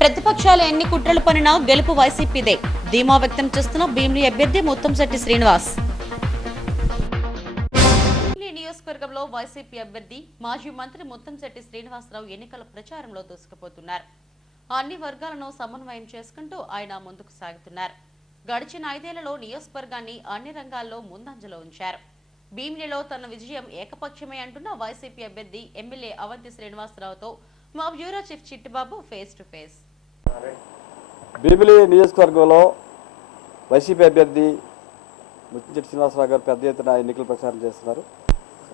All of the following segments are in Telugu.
ప్రతిపక్షాలు ఎన్ని కుట్రలు పనినా గెలుపు వైసీపీదే. ధీమా వ్యక్తం చేస్తున్న భీమిలి అభ్యర్థి ముత్తంశెట్టి శ్రీనివాస్. భీమిలి నియోజకవర్గంలో వైసీపీ అభ్యర్థి మాజీ మంత్రి ముత్తంశెట్టి శ్రీనివాసరావు ఎన్నికల ప్రచారంలో దూసుకుపోతున్నారు. అన్ని వర్గాలను సమన్వయం చేసుకుంటూ ఆయన ముందుకు సాగుతున్నారు. గడిచిన ఐదేళ్ళలో నియోజకవర్గాన్ని అన్ని రంగాల్లో ముందంజలో ఉంచారు. భీమిలిలో తన విజయం ఏకపక్షమే అంటున్న వైసీపీ అభ్యర్థి ఎమ్మెల్యే అవంతి శ్రీనివాసరావుతో మా bureau chief Chittibabu face to face. Bhimili నియోజకవర్గంలో వైసీపీ అభ్యర్థి ముత్తిచెట్టి శ్రీనివాసరావు గారు పెద్ద ఎత్తున ఎన్నికల ప్రచారం చేస్తున్నారు.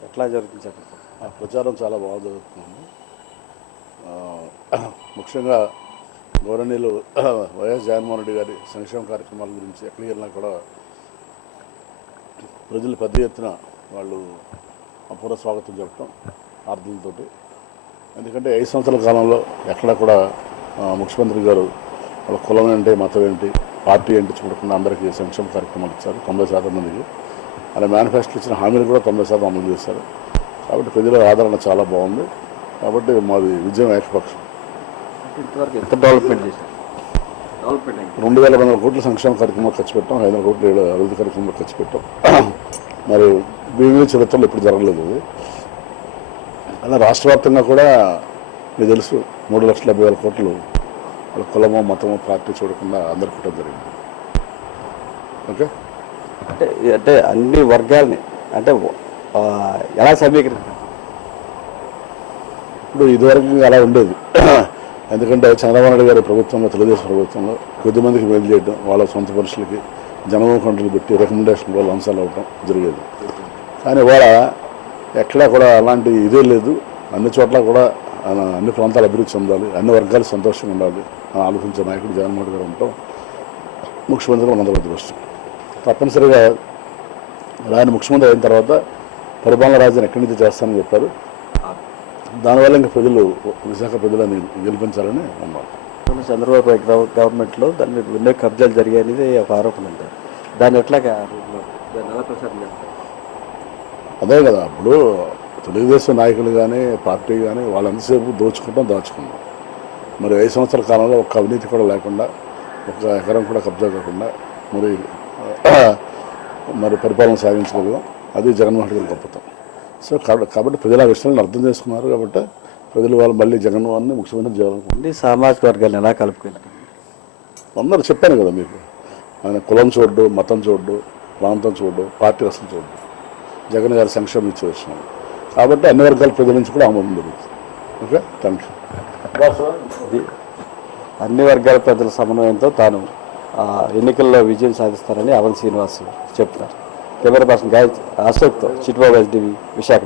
ఎట్లా జరుగుతుంది చెప్పండి. ఆ ప్రచారం చాలా బాగా జరుగుతుంది. ముఖ్యంగా గౌరవనీయులు వైఎస్ జగన్మోహన్ రెడ్డి గారి సంక్షేమ కార్యక్రమాల గురించి ఎక్కడికి వెళ్ళినా కూడా ప్రజలు పెద్ద ఎత్తున వాళ్ళు అపూర్వ స్వాగతం చెప్పడం ఆర్థికంతో ఎందుకంటే ఐదు సంవత్సరాల కాలంలో ఎక్కడ కూడా ముఖ్యమంత్రి గారు వాళ్ళ కులం ఏంటి మతం ఏంటి పార్టీ ఏంటి చూడకుండా అందరికీ సంక్షేమ కార్యక్రమాలు ఇచ్చారు తొంభై శాతం మందికి. అలా మేనిఫెస్టో ఇచ్చిన హామీలు కూడా తొంభై శాతం అమలు చేశారు. కాబట్టి ప్రజల ఆదరణ చాలా బాగుంది. కాబట్టి మాది విజయం ఏకపక్షం. ఇంతవరకు ఎంత డెవలప్మెంట్ చేశారు? రెండు వేల వందల కోట్ల సంక్షేమ కార్యక్రమాలు ఖర్చు పెట్టాం. ఐదు వందల కోట్ల ఏడు అభివృద్ధి కార్యక్రమాలు ఖర్చు పెట్టాం. మరి భీమిలి చరిత్రలో ఇప్పుడు జరగలేదు. ఇది అలా రాష్ట్ర వ్యాప్తంగా కూడా మీకు తెలుసు మూడు లక్షల డెబ్బై వేల కోట్లు వాళ్ళ కులమో మతమో పార్టీ చూడకుండా అందరికి ఇవ్వడం జరిగింది. ఓకే? అంటే అంటే అన్ని వర్గాల్ని అంటే ఎలా సమీకరించారు? ఇప్పుడు ఇదివరకు అలా ఉండేది. ఎందుకంటే చంద్రబాబు నాయుడు గారి ప్రభుత్వంలో తెలుగుదేశం ప్రభుత్వంలో కొద్దిమందికి మేలు చేయడం వాళ్ళ సొంత పరుషులకి జనము కంట్రోల్ పెట్టి రికమెండేషన్ వాళ్ళు అంశాలు అవ్వటం జరిగేది. కానీ ఇవాళ ఎక్కడా కూడా అలాంటి ఇదే లేదు. అన్ని చోట్ల కూడా అన్ని ప్రాంతాలు అభివృద్ధి చెందాలి అన్ని వర్గాలు సంతోషంగా ఉండాలి అని ఆలోచించే నాయకుడు జగన్మోహన్ గారు ఉండటం ముఖ్యమంత్రి మనందరూ అదృష్టం. తప్పనిసరిగా ఆయన ముఖ్యమంత్రి అయిన తర్వాత పరిపాలన రాజ్యాన్ని ఎక్కడి నుంచి చేస్తానని చెప్పారు. దానివల్ల ఇంకా ప్రజలు విశాఖ ప్రజలని గెలిపించాలని అన్నారు. చంద్రబాబు గవర్నమెంట్లో దాని మీద ఎన్నో కబ్జాలు జరిగాయి అనేది ఒక ఆరోపణ ఉంది దాన్ని ఎట్లాగా దాన్ని ఎలా ప్రచారం చేస్తారు? అదే కదా అప్పుడు తెలుగుదేశం నాయకులు కానీ పార్టీ కానీ వాళ్ళు ఎంతసేపు దోచుకుంటాం. దాచుకున్నాం మరి ఐదు సంవత్సరాల కాలంలో ఒక అవినీతి కూడా లేకుండా ఒక ఎకరం కూడా కబ్జా కాకుండా మరి మరి పరిపాలన సాగించగలిగాం అది జగన్మోహన్ రెడ్డి గారి గొప్పతనం. సో కాబట్టి కాబట్టి ప్రజలు విషయాలను అర్థం చేసుకున్నారు కాబట్టి ప్రజలు వాళ్ళు మళ్ళీ జగన్మోహన్ని ముఖ్యమంత్రి చేయాలనుకుంటున్నారు. అన్ని సామాజిక వర్గాలను ఎలా కలుపుకుంటారు అందరూ చెప్పాను కదా మీకు. ఆయన కులం చూడ్డు మతం చూడ్డు ప్రాంతం చూడ్డు పార్టీ అసలు చూడ్డు. జగన్ గారి సంక్షేమం ఇచ్చే విషయం కాబట్టి అన్ని వర్గాల ప్రజల నుంచి కూడా ఆమోదం జరుగుతుంది ఓకే థ్యాంక్ యూ అన్ని వర్గాల ప్రజల సమన్వయంతో తాను ఆ, ఎన్నికల్లో విజయం సాధిస్తారని అవన్ శ్రీనివాస్ చెప్తున్నారు. కెమెరా పర్సన్ గాయ అశోక్తో చిట్టుబాబు ఎస్డివి విశాఖ.